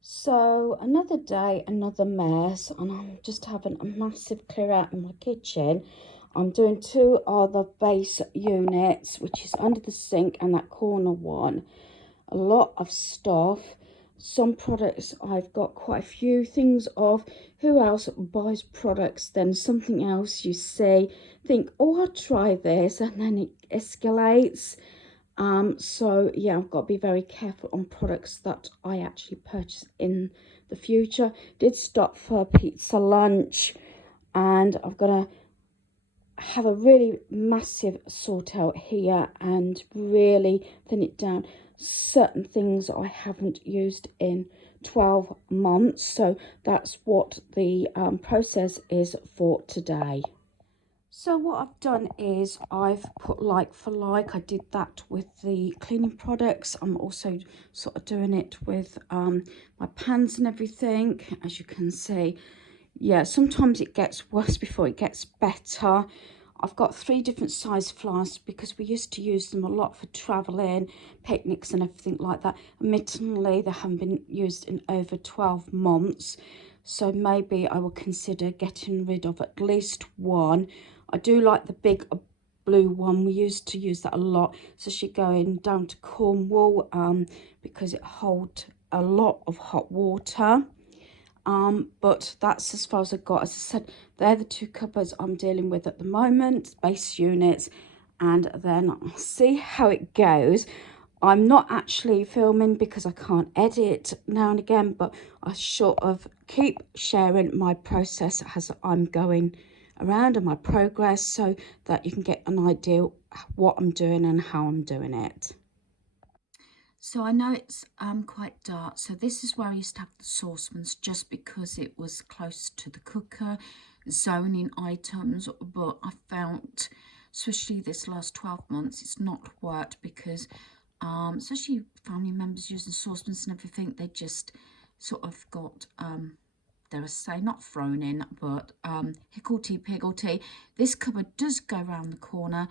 So another day, another mess, and I'm just having a massive clear out in my kitchen. I'm doing two other base units, which is under the sink and that corner one. A lot of stuff. Some products I've got quite a few things of. Who else buys products? Then something else you see, think, oh, I'll try this, and then it escalates. So yeah, I've got to be very careful on products that I actually purchase in the future. Did stop for pizza lunch, and I've got to have a really massive sort out here and really thin it down. Certain things I haven't used in 12 months, so that's what the process is for today. So what I've done is I've put like for like. I did that with the cleaning products. I'm also sort of doing it with my pans and everything, as you can see. Yeah, sometimes it gets worse before it gets better. I've got 3 different size flasks because we used to use them a lot for travelling, picnics and everything like that. Admittedly, they haven't been used in over 12 months. So maybe I will consider getting rid of at least one. I do like the big blue one. We used to use that a lot, especially going down to Cornwall, because it holds a lot of hot water. But that's as far as I've got. As I said, they're the 2 cupboards I'm dealing with at the moment, base units, and then I'll see how it goes. I'm not actually filming because I can't edit now and again, but I sort of keep sharing my process as I'm going around and my progress, so that you can get an idea what I'm doing and how I'm doing it. So I know it's quite dark, so this is where I used to have the saucepans just because it was close to the cooker, zoning items, but I found, especially this last 12 months, it's not worked because especially family members using saucepans and everything, they just sort of got dare I say, not thrown in, but higgledy-piggledy. This cupboard does go around the corner.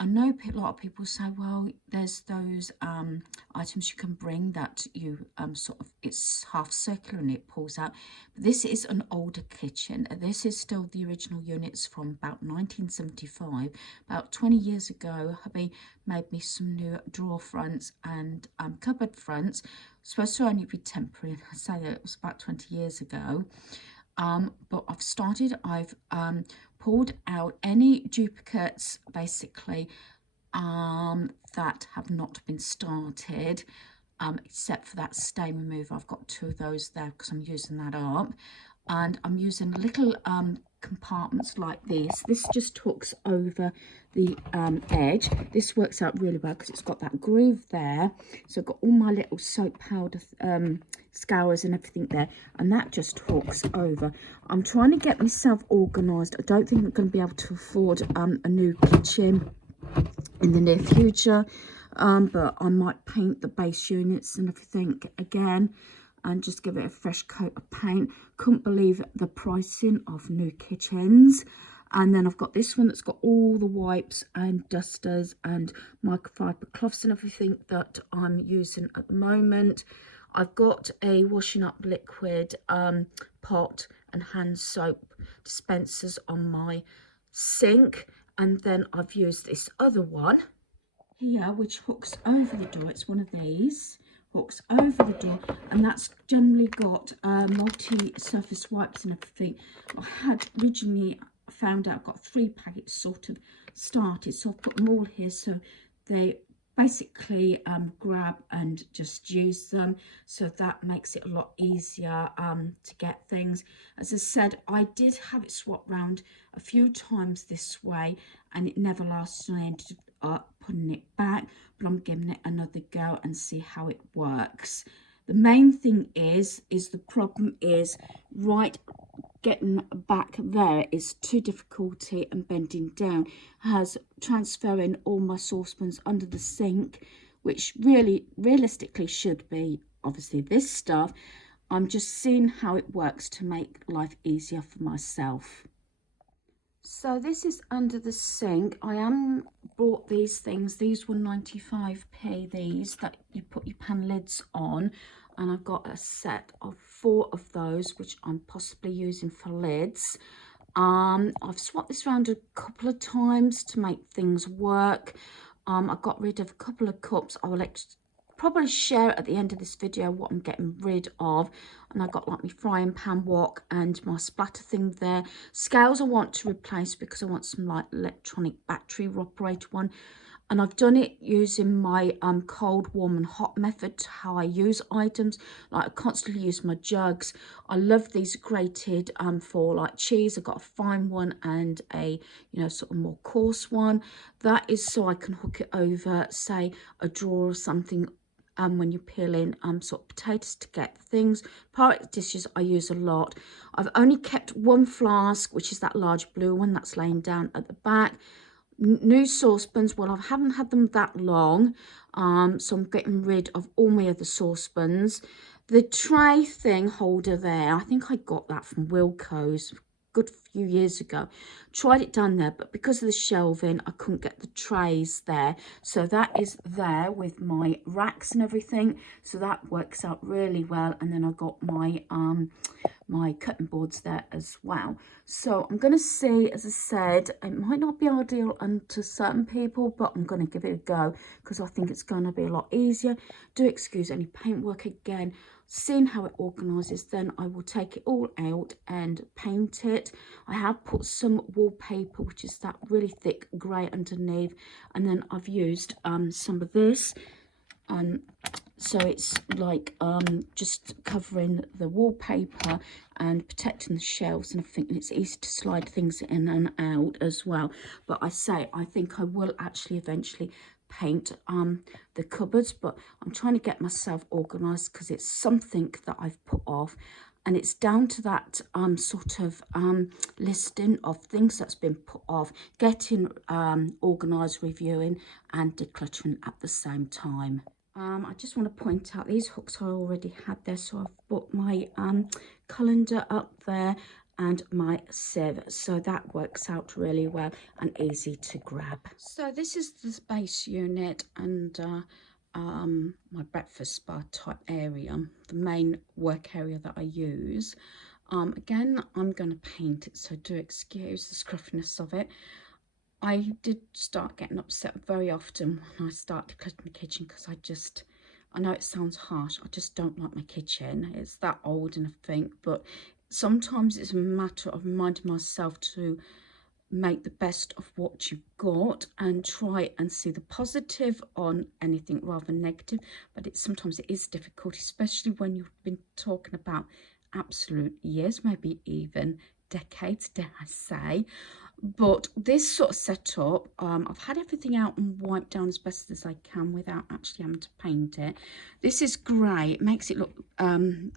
I know a lot of people say, well, there's those items you can bring that you sort of, it's half circular and it pulls out. But this is an older kitchen. This is still the original units from about 1975. About 20 years ago, hubby made me some new drawer fronts and cupboard fronts. Supposed to only be temporary. I say that it was about 20 years ago. But I've pulled out any duplicates basically that have not been started, except for that stain remover. I've got 2 of those there because I'm using that up, and I'm using little compartments like this. This just hooks over the edge. This works out really well because it's got that groove there, so I've got all my little soap powder scours and everything there, and that just hooks over. I'm trying to get myself organized. I don't think I'm going to be able to afford a new kitchen in the near future, but I might paint the base units and everything again and just give it a fresh coat of paint. Couldn't believe the pricing of new kitchens. And then I've got this one that's got all the wipes and dusters and microfiber cloths and everything that I'm using at the moment. I've got a washing up liquid pot and hand soap dispensers on my sink, and then I've used this other one here which hooks over the door. It's one of these, hooks over the door, and that's generally got multi-surface wipes and everything. I had originally found out I've got 3 packets sort of started, so I've put them all here so they basically grab and just use them, so that makes it a lot easier to get things. As I said, I did have it swapped round a few times this way and it never lasted, and I ended up putting it back, but I'm giving it another go and see how it works. The main thing is the problem is right getting back there is too difficulty, and bending down has transferring all my saucepans under the sink, which really realistically should be obviously this stuff. I'm just seeing how it works to make life easier for myself. So this is under the sink. I am bought these things. These were 95p, these that you put your pan lids on. and I've got a set of 4 of those, which I'm possibly using for lids. I've swapped this around a couple of times to make things work. I got rid of a couple of cups. I will probably share at the end of this video what I'm getting rid of. And I got like my frying pan wok and my splatter thing there. Scales I want to replace because I want some like electronic battery operated one. And I've done it using my cold, warm and hot method to how I use items. Like I constantly use my jugs. I love these grated for like cheese. I've got a fine one and a, you know, sort of more coarse one. That is so I can hook it over, say, a drawer or something when you're peeling sort of potatoes to get things. Pirate dishes I use a lot. I've only kept 1 flask, which is that large blue one that's laying down at the back. New saucepans, well, I haven't had them that long, so I'm getting rid of all my other saucepans. The tray thing holder there, I think I got that from Wilko's good few years ago. Tried it down there, but because of the shelving I couldn't get the trays there, so that is there with my racks and everything, so that works out really well. And then I got my my cutting boards there as well. So I'm going to see, as I said, it might not be ideal to certain people, but I'm going to give it a go because I think it's going to be a lot easier. Do excuse any paintwork again. Seeing how it organises, then I will take it all out and paint it. I have put some wallpaper, which is that really thick grey underneath, and then I've used some of this. So it's like just covering the wallpaper and protecting the shelves and everything, and it's easy to slide things in and out as well. But I think I will actually eventually paint the cupboards, but I'm trying to get myself organized because it's something that I've put off, and it's down to that sort of listing of things that's been put off, getting organized, reviewing and decluttering at the same time. I just want to point out these hooks I already had there, so I've put my colander up there and my sieve, so that works out really well and easy to grab. So this is the base unit and my breakfast bar type area, the main work area that I use. Again, I'm going to paint it, so do excuse the scruffiness of it. I did start getting upset very often when I started decluttering the kitchen because I know it sounds harsh, I just don't like my kitchen. It's that old and I think, but sometimes it's a matter of reminding myself to make the best of what you've got and try and see the positive on anything rather than negative. But sometimes it is difficult, especially when you've been talking about absolute years, maybe even decades, dare I say. But this sort of setup, I've had everything out and wiped down as best as I can without actually having to paint it. This is grey, it makes it look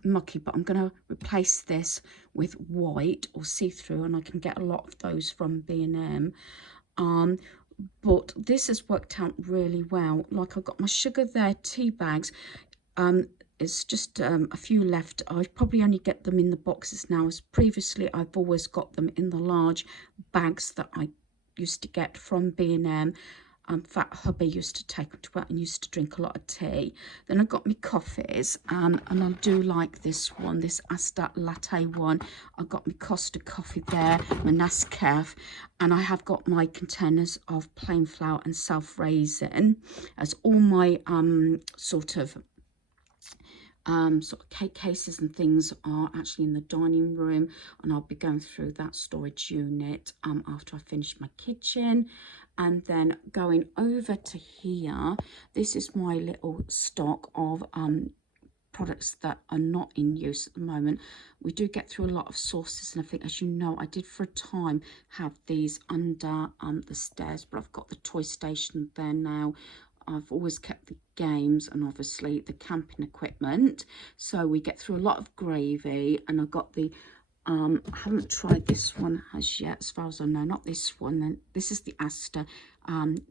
mucky, but I'm going to replace this with white or see-through, and I can get a lot of those from B&M. But this has worked out really well. Like I've got my sugar there, tea bags. It's just a few left. I probably only get them in the boxes now, as previously I've always got them in the large bags that I used to get from B&M. Fat hubby used to take them to work and used to drink a lot of tea. Then I got my coffees, and I do like this one, this Asda latte one. I've got my Costa coffee there, my Nescafe, and I have got my containers of plain flour and self-raising, as all my sort of cake cases and things are actually in the dining room, and I'll be going through that storage unit after I finish my kitchen. And then going over to here, this is my little stock of products that are not in use at the moment. We do get through a lot of sauces, and I think, as you know, I did for a time have these under the stairs, but I've got the toy station there now. I've always kept the games and obviously the camping equipment, so we get through a lot of gravy. And I've got the I haven't tried this one as yet, as far as I know, not this one. Then this is the Asda,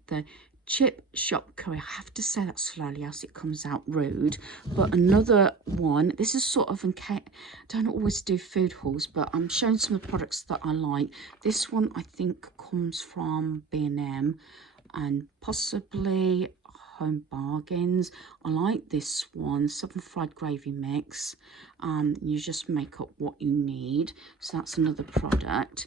the chip shop curry. I have to say that slowly else it comes out rude. But another one, this is sort of, I don't always do food hauls, but I'm showing some of the products that I like. This one I think comes from B&M and possibly home bargains. I like this one, Southern Fried Gravy Mix. You just make up what you need. So that's another product.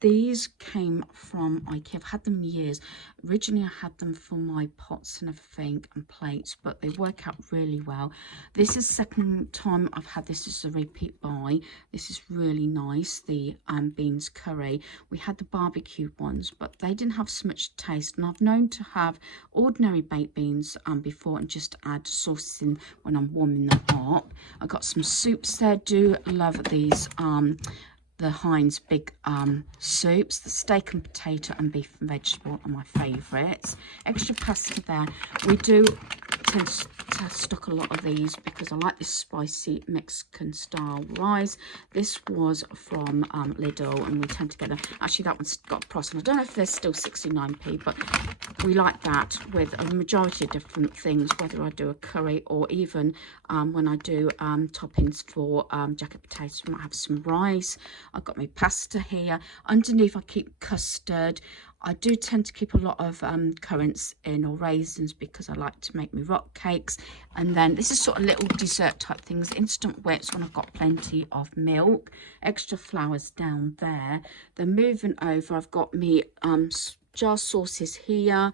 These came from IKEA. I've had them years. Originally, I had them for my pots and everything and plates, but they work out really well. This is second time I've had this. This is a repeat buy. This is really nice, the beans curry. We had the barbecue ones, but they didn't have so much taste. And I've known to have ordinary baked beans before and just add sauces in when I'm warming them up. I got some soups there. Do love these the Heinz big soups. The steak and potato and beef and vegetable are my favourites. Extra pasta there. We do tend to stock a lot of these because I like this spicy Mexican style rice. This was from Lidl, and we tend to get them. Actually, that one's got a price, and I don't know if they're still 69p, but we like that with a majority of different things, whether I do a curry or even when I do toppings for jacket potatoes. I might have some rice. I've got my pasta here. Underneath I keep custard. I do tend to keep a lot of currants in, or raisins, because I like to make my rock cakes. And then this is sort of little dessert type things, instant whips when I've got plenty of milk. Extra flowers down there. Then moving over, I've got me jar sauces here.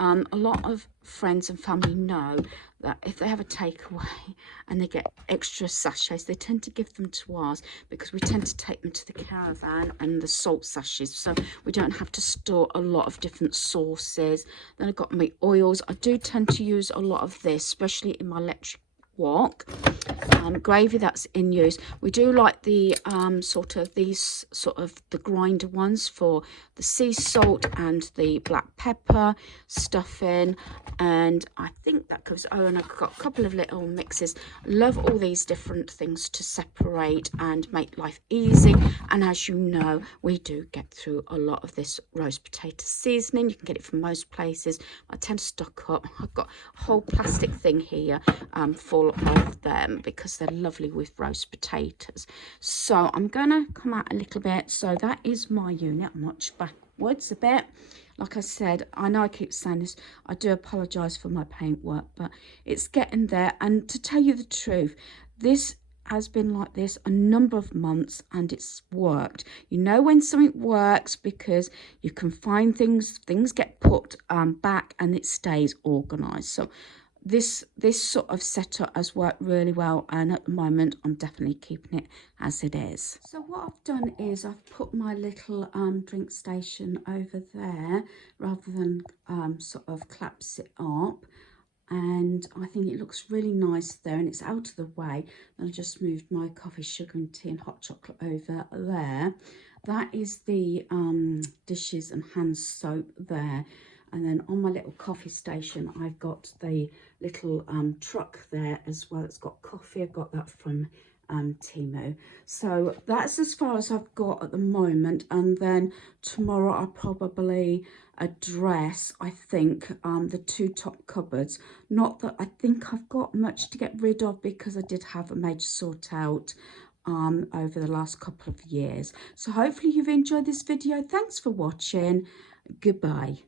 A lot of friends and family know that if they have a takeaway and they get extra sachets, they tend to give them to us because we tend to take them to the caravan and the salt sachets, so we don't have to store a lot of different sauces. Then I've got my oils. I do tend to use a lot of this, especially in my electric wok. Gravy that's in use. We do like the these sort of the grinder ones for the sea salt and the black pepper stuffing, and I think that goes. Oh, and I've got a couple of little mixes. Love all these different things to separate and make life easy. And as you know, we do get through a lot of this roast potato seasoning. You can get it from most places. I tend to stock up. I've got a whole plastic thing here full of them because they're lovely with roast potatoes. So I'm gonna come out a little bit. So that is my unit. I'm much backwards a bit. Like I said, I know I keep saying this, I do apologise for my paintwork, but it's getting there. And to tell you the truth, this has been like this a number of months and it's worked. You know when something works because you can find things get put back and it stays organised. So this sort of setup has worked really well, and at the moment I'm definitely keeping it as it is. So what I've done is I've put my little drink station over there rather than sort of collapse it up, and I think it looks really nice there and it's out of the way. And I just moved my coffee, sugar and tea and hot chocolate over there. That is the dishes and hand soap there. And then on my little coffee station, I've got the little truck there as well. It's got coffee. I got that from Timo. So that's as far as I've got at the moment. And then tomorrow I'll probably address, I think, the two top cupboards. Not that I think I've got much to get rid of because I did have a major sort out over the last couple of years. So hopefully you've enjoyed this video. Thanks for watching. Goodbye.